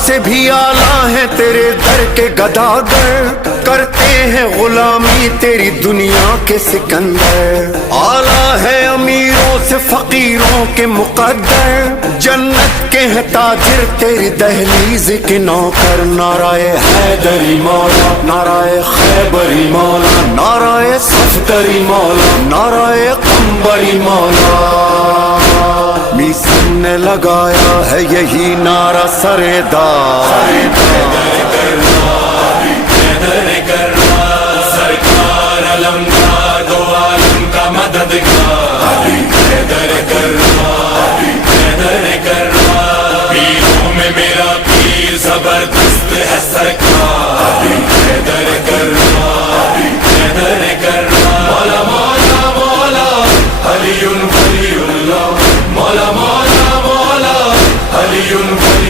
سے بھی आला ہے तेरे दर के गदागर, करते हैं गुलामी तेरी दुनिया के सिकंदर। आला है अमीरों से फकीरों के मुकद्दर, जन्नत के हैं ताजिर तेरी दहलीज के नौकर। नाराए हैदरी मौला, नाराए खैबरी मौला, नाराए सफदरी मौला, नाराए कंबरी मौला। मीसन ने लगाया है यही नारा सरेदार, सरकार अलमदार दो आलम का मददगार, पीरों में मेरा पीर जबरदस्त है सरकार। मौला मौला मौला अलीउन वलीउल्लाह, मौला मौला मौला अलीउन वली।